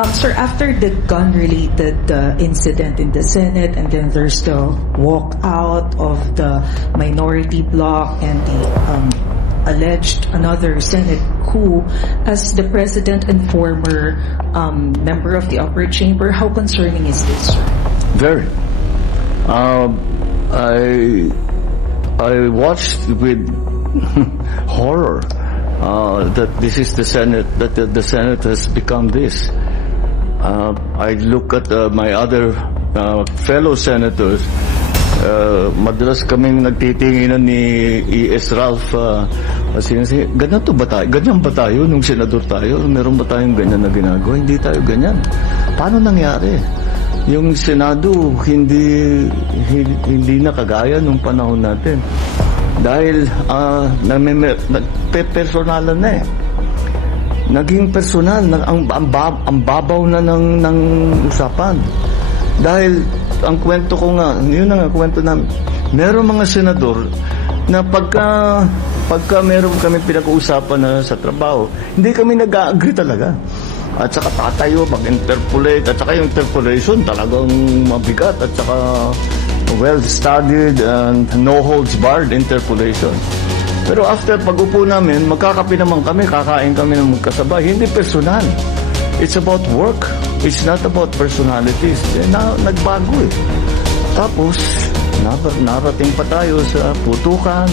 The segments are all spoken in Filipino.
Sir, after the gun-related incident in the Senate, and then there's the walkout of the minority bloc and the alleged another Senate coup, as the President and former member of the upper chamber, how concerning is this, sir? Very. I watched with horror that this is the Senate, that the Senate has become this. I look at my other fellow senators. Madalas kaming nagtitinginan ni E.S. Ralph kasi ganyan ba tayo nung senador tayo? Meron ba tayong ganyan na ginagawa? Hindi tayo ganyan. Paano nangyari? Yung Senado hindi na kagaya nung panahon natin. Dahil nagpe-personalan na eh. Naging personal, ang babaw na ng usapan. Dahil ang kwento ko nga, yun ang kwento namin. Meron mga senador na pagka meron kami pinag-uusapan na sa trabaho, hindi kami nag-agree talaga. At saka tatayo, mag-interpolate, at saka yung interpolation talagang mabigat, at saka well-studied and no-holds-barred interpolation. Pero after pag-upo namin, magkakape naman kami, kakain kami ng magkasabay. Hindi personal. It's about work. It's not about personalities. Nagbago eh. Tapos, narating pa tayo sa putukan.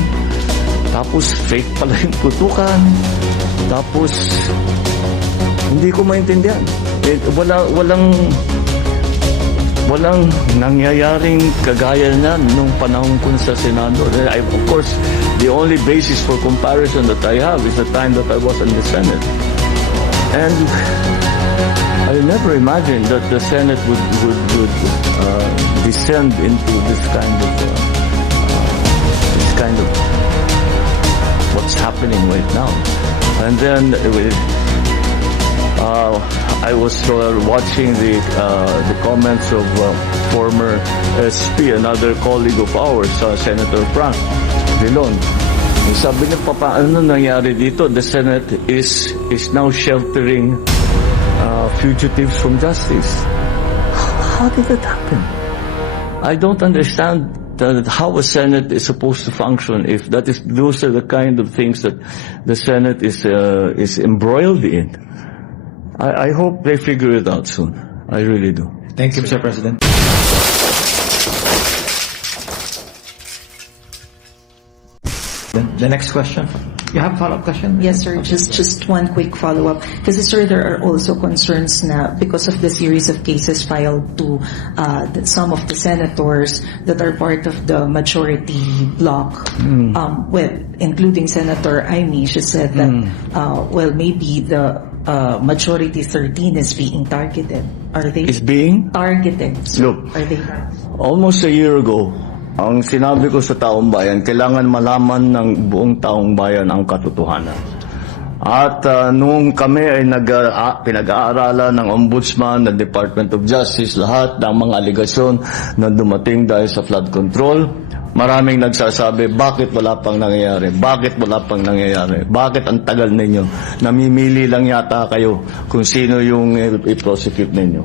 Tapos, fake pala yung putukan. Tapos, hindi ko maintindihan. Walang nangyayaring kagaya na nung panahon ko sa Senado. Of course, the only basis for comparison that I have is the time that I was in the Senate. And I never imagined that the Senate would descend into this kind of what's happening right now. And then I was watching the comments of former SP, another colleague of ours, Senator Frank Dillon. Sabi niya, paano nangyari dito? The Senate is now sheltering fugitives from justice. How did that happen? I don't understand how a Senate is supposed to function if those are the kind of things that the Senate is embroiled in. I hope they figure it out soon. I really do. Thank you, Mr. President. The next question. You have a follow-up question? Yes, sir. Just one quick follow-up. Kasi, sir, there are also concerns na because of the series of cases filed to some of the senators that are part of the majority bloc, including Senator Amy, she said that, maybe the majority 13 is being targeted. Are they? Is being? Targeted. So, Look, are they? almost a year ago, ang sinabi ko sa taong bayan, kailangan malaman ng buong taong bayan ang katotohanan. At nung kami ay pinag-aaralan ng Ombudsman, ng Department of Justice, lahat ng mga aligasyon na dumating dahil sa flood control, maraming nagsasabi, bakit wala pang nangyayari? Bakit wala pang nangyayari? Bakit ang tagal ninyo? Namimili lang yata kayo kung sino yung i-prosecute ninyo.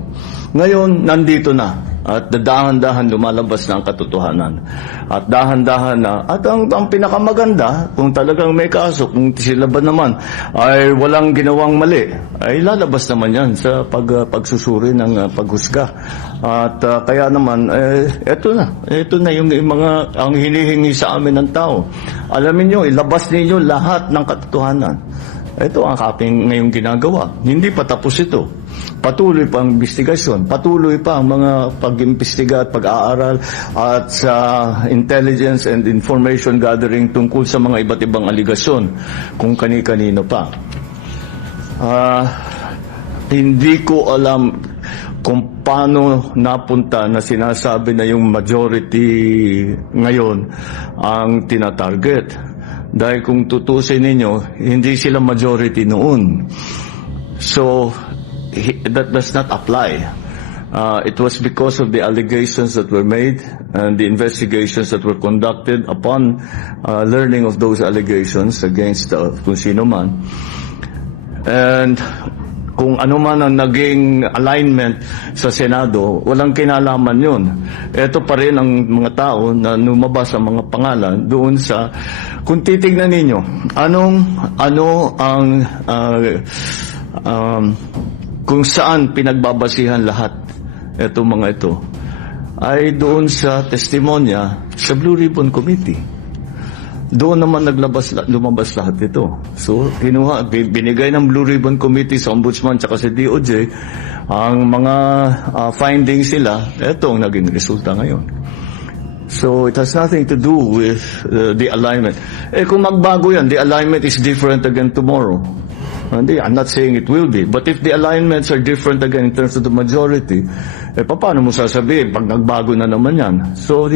Ngayon, nandito na. At dahan-dahan lumalabas na ang katotohanan. At dahan-dahan na. At ang pinakamaganda, kung talagang may kaso, kung sila ba naman ay walang ginawang mali, ay lalabas naman yan sa pagsusuri ng paghusga. At kaya naman, eto na yung mga ang hinihingi sa amin ng tao. Alamin nyo, ilabas ninyo lahat ng katotohanan. Ito ang ating ngayong ginagawa. Hindi pa tapos ito. Patuloy pa ang investigasyon. Patuloy pa ang mga pag-imbestiga at pag-aaral at sa intelligence and information gathering tungkol sa mga iba't ibang aligasyon kung kani-kanino pa. Hindi ko alam kung paano napunta na sinasabi na yung majority ngayon ang tinatarget. Dahil kung tutusin ninyo, hindi sila majority noon. So, that does not apply. It was because of the allegations that were made and the investigations that were conducted upon learning of those allegations against kung sino man. And kung ano man ang naging alignment sa Senado, walang kinalaman yun. Ito pa rin ang mga tao na lumabas ang mga pangalan doon sa, kung titignan ninyo, ano ang kung saan pinagbabasihan lahat itong mga ito, ay doon sa testimonya sa Blue Ribbon Committee. Doon naman lumabas lahat ito. So, binigay ng Blue Ribbon Committee sa Ombudsman at sa DOJ ang mga findings sila. Ito ang naging resulta ngayon. So, it has nothing to do with the alignment. Kung magbago yan, the alignment is different again tomorrow. Hindi, I'm not saying it will be. But if the alignments are different again in terms of the majority, paano mo sasabihin pag nagbago na naman yan? So,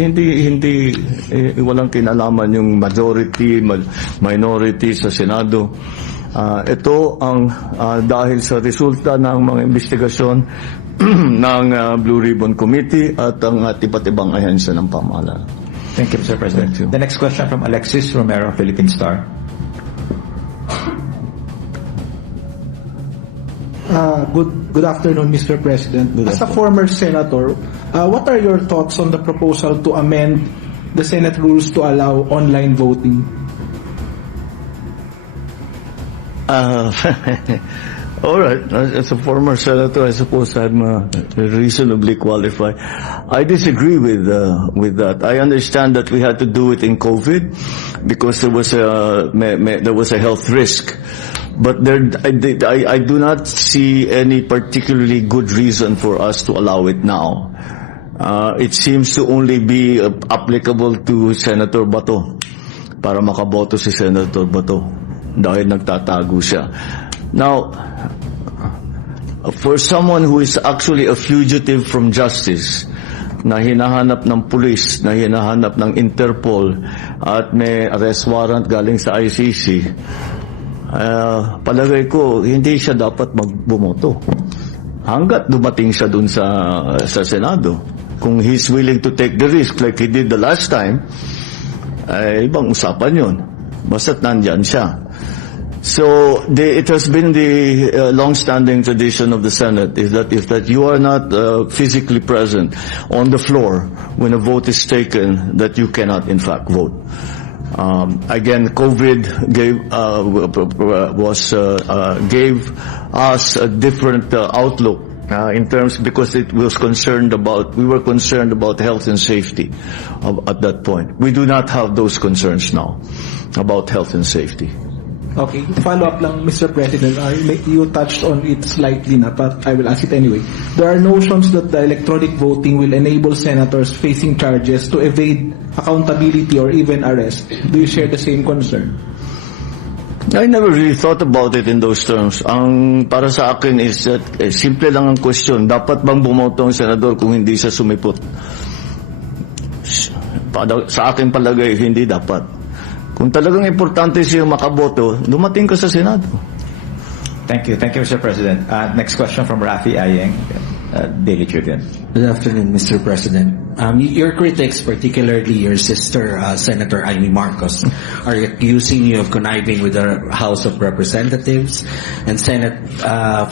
walang kinalaman yung majority, minority sa Senado. Ito ang dahil sa resulta ng mga investigasyon ng Blue Ribbon Committee at ang iba't ibang ahensya ng pamahalaan. Thank you, Mr. President. Thank you. The next question from Alexis Romero, Philippine Star. Good afternoon, Mr. President. As a former senator, what are your thoughts on the proposal to amend the Senate rules to allow online voting? All right. As a former senator, I suppose I'm reasonably qualified. I disagree with that. I understand that we had to do it in COVID because there was a health risk. But I do not see any particularly good reason for us to allow it now. It seems to only be applicable to Senator Bato, para makaboto si Senator Bato dahil nagtatago siya. Now, for someone who is actually a fugitive from justice, na hinahanap ng pulis, na hinahanap ng Interpol, at may arrest warrant galing sa ICC, palagay ko, hindi siya dapat magbumoto. Hanggat dumating siya dun sa Senado. Kung he's willing to take the risk like he did the last time, ay ibang usapan yun. Basta't nandyan siya. So, it has been the long-standing tradition of the Senate is that you are not physically present on the floor when a vote is taken, that you cannot in fact vote. Again, COVID gave us a different outlook in terms, because we were concerned about health and safety at that point. We do not have those concerns now about health and safety. Okay, follow-up lang, Mr. President. You touched on it slightly na, but I will ask it anyway. There are notions that the electronic voting will enable senators facing charges to evade accountability or even arrest. Do you share the same concern? I never really thought about it in those terms. Ang para sa akin is that simple lang ang question. Dapat bang bumoto ang senador kung hindi siya sumipot? Sa akin palagay, hindi dapat. Kung talagang importante siya makaboto, dumating ka sa Senado. Thank you, Mr. President. Next question from Rafi Ayeng, Daily Tribune. Good afternoon, Mr. President. Your critics, particularly your sister, Senator Amy Marcos, are accusing you of conniving with the House of Representatives and Senate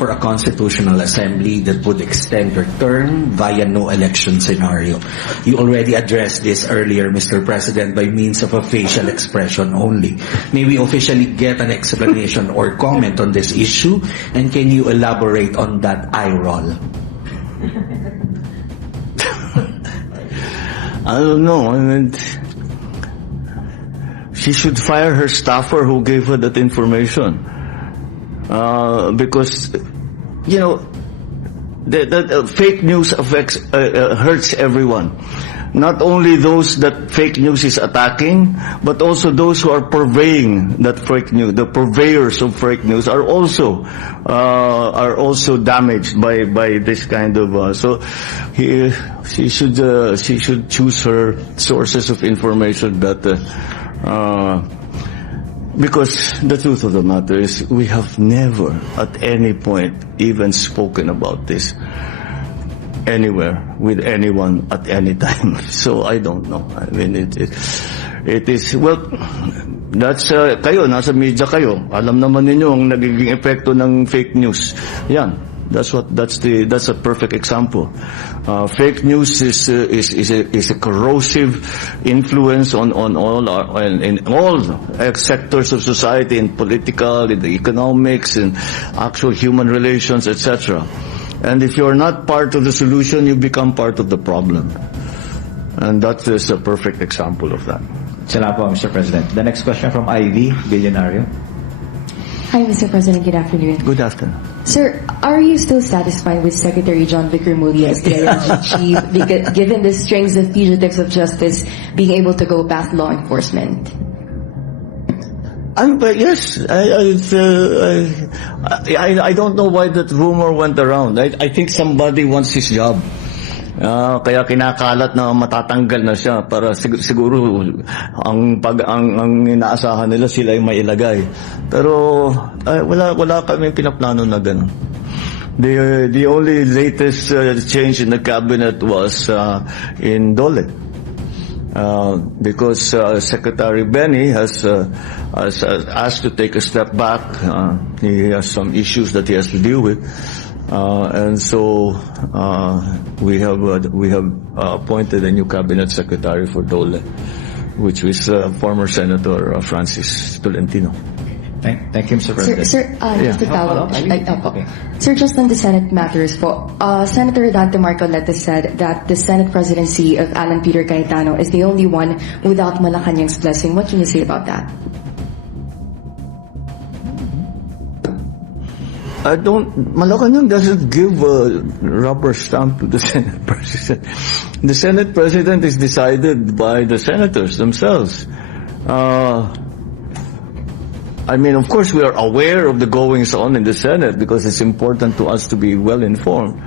for a constitutional assembly that would extend your term via no election scenario. You already addressed this earlier, Mr. President, by means of a facial expression only. May we officially get an explanation or comment on this issue, and can you elaborate on that eye roll? I don't know. I mean, she should fire her staffer who gave her that information. Because, that fake news hurts everyone. Not only those that fake news is attacking, but also those who are purveying that fake news. The purveyors of fake news are also damaged by this kind of. So she should choose her sources of information better. Because the truth of the matter is, we have never at any point even spoken about this anywhere with anyone at any time. So I don't know. I mean, it is, well, That's kayo, nasa media kayo. Alam naman ninyo ang nagiging epekto ng fake news. Yan. That's a perfect example. Fake news is a corrosive influence on all in all sectors of society, in political, in the economics, in actual human relations, etc. And if you're not part of the solution, you become part of the problem. And that is a perfect example of that. Salamat po, Mr. President. The next question from Ivy Billionario. Hi, Mr. President. Good afternoon. Good afternoon. Sir, are you still satisfied with Secretary John Vickermulli as the ING chief, given the strings of fugitives of justice being able to go past law enforcement? Yes, I don't know why that rumor went around. I think somebody wants his job. Kaya kinakalat na matatanggal na siya para siguro ang inaasahan nila sila ay mailagay. Pero wala kami pinaplano na gano'n. The only latest change in the cabinet was in Dole. Because Secretary Benny has asked to take a step back. He has some issues that he has to deal with. And so we have appointed a new cabinet secretary for Dole, which is former Senator Francis Tolentino. Thank you, Mr. President. Sir, just to follow up. Okay. Sir, just on the Senate matters po, Senator Dante Marcoleta said that the Senate presidency of Alan Peter Cayetano is the only one without Malacanang's blessing. What can you say about that? Malacanang doesn't give a rubber stamp to the Senate President. The Senate President is decided by the senators themselves. I mean, of course, we are aware of the goings on in the Senate because it's important to us to be well informed.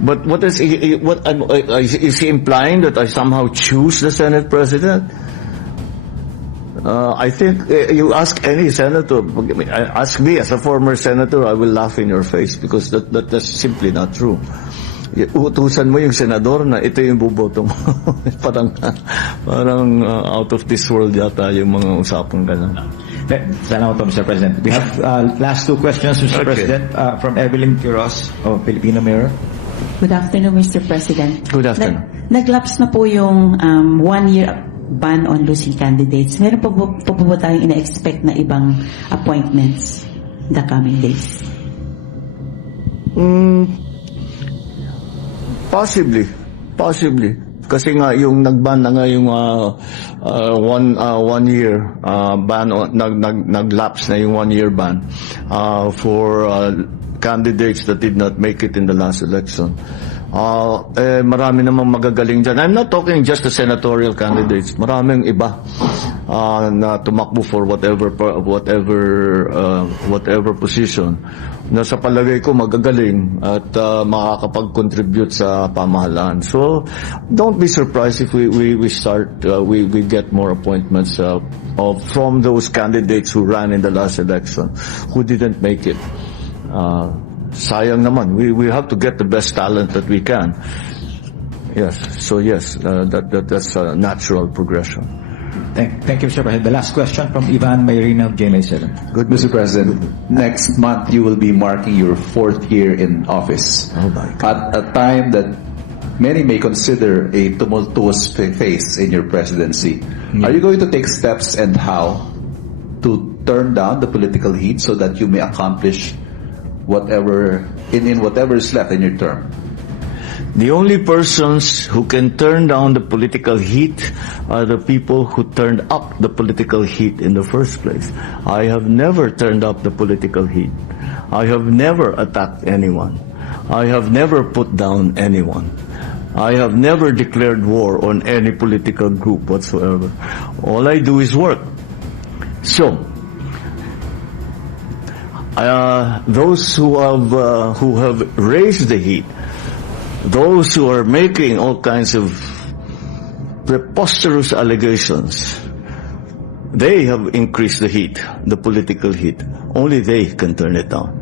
But is he implying that I somehow choose the Senate President? I think you ask any senator, ask me as a former senator, I will laugh in your face because that's simply not true. Utusan mo yung senador na ito yung buboto mo. parang out of this world yata yung mga usapang ganun. Salamat po, Mr. President. We have last two questions, Mr. President, from Evelyn Quiroz of Filipino Mirror. Good afternoon, Mr. President. Good afternoon. Nag-lapse na po yung 1-year ban on losing candidates. Meron po tayong ina-expect na ibang appointments in the coming days? Possibly. Kasi nga yung nagban na nga yung 1 year ban, naglapse na yung 1 year ban for candidates that did not make it in the last election. Marami namang magagaling dyan. I'm not talking just the senatorial candidates. Maraming iba na tumakbo for whatever position na sa palagay ko magagaling at makakapag-contribute sa pamahalaan. So don't be surprised if we get more appointments from those candidates who ran in the last election who didn't make it. Sayang naman. We have to get the best talent that we can. Yes. So yes, that's a natural progression. Thank you, Mr. President. The last question from Ivan Mayrina of GMA7. Good, Mr. President. Next month, you will be marking your 4th year in office. Oh my God. At a time that many may consider a tumultuous phase in your presidency. Are you going to take steps and how to turn down the political heat so that you may accomplish whatever is left in your term? The only persons who can turn down the political heat are the people who turned up the political heat in the first place. I have never turned up the political heat. I have never attacked anyone. I have never put down anyone. I have never declared war on any political group whatsoever. All I do is work. So, those who have raised the heat, those who are making all kinds of preposterous allegations, they have increased the heat, the political heat. Only they can turn it down.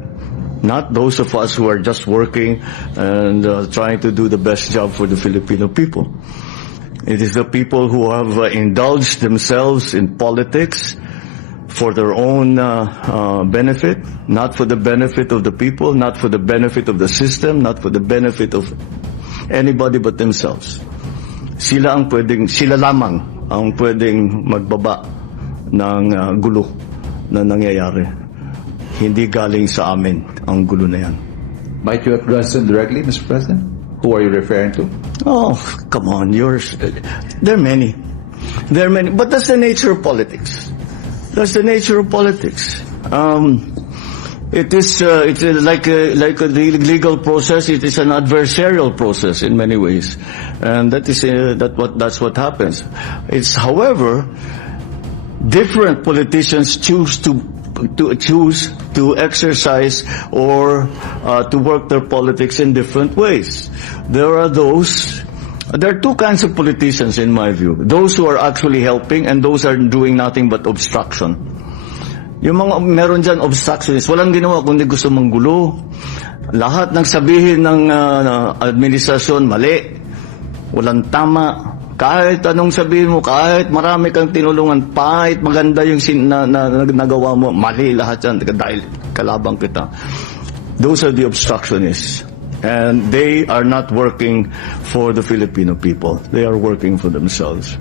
Not those of us who are just working and trying to do the best job for the Filipino people. It is the people who have indulged themselves in politics for their own benefit, not for the benefit of the people, not for the benefit of the system, not for the benefit of anybody but themselves. Sila lamang ang pwedeng magbaba ng gulo na nangyayari. Hindi galing sa amin ang gulo na yan. Might you address them directly, Mr. President? Who are you referring to? Oh, come on, there are many. There are many, but that's the nature of politics. That's the nature of politics. It's like a legal process. It is an adversarial process in many ways, and that's what happens. It's, however, different politicians choose to exercise or to work their politics in different ways. There are two kinds of politicians in my view. Those who are actually helping and those are doing nothing but obstruction. Yung mga meron dyan obstructionist, walang ginawa kundi gusto manggulo. Lahat ng sabihin ng administrasyon mali, walang tama. Kahit anong sabihin mo, kahit marami kang tinulungan, kahit maganda yung nagawa mo, mali lahat yan dahil kalabang kita. Those are the obstructionists. And they are not working for the Filipino people. They are working for themselves.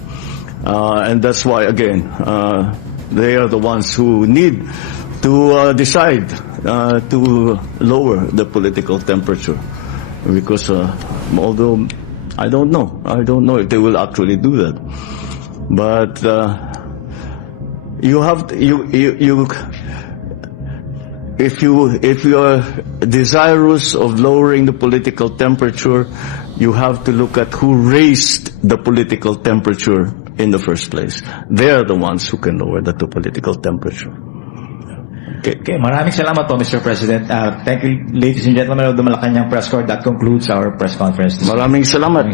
And that's why, again, they are the ones who need to decide to lower the political temperature. Because although I don't know if they will actually do that. But if you are desirous of lowering the political temperature, you have to look at who raised the political temperature in the first place. They are the ones who can lower the political temperature. Okay, maraming salamat po, Mr. President. Thank you, ladies and gentlemen of the Malacanang Press Corps. That concludes our press conference. Maraming salamat.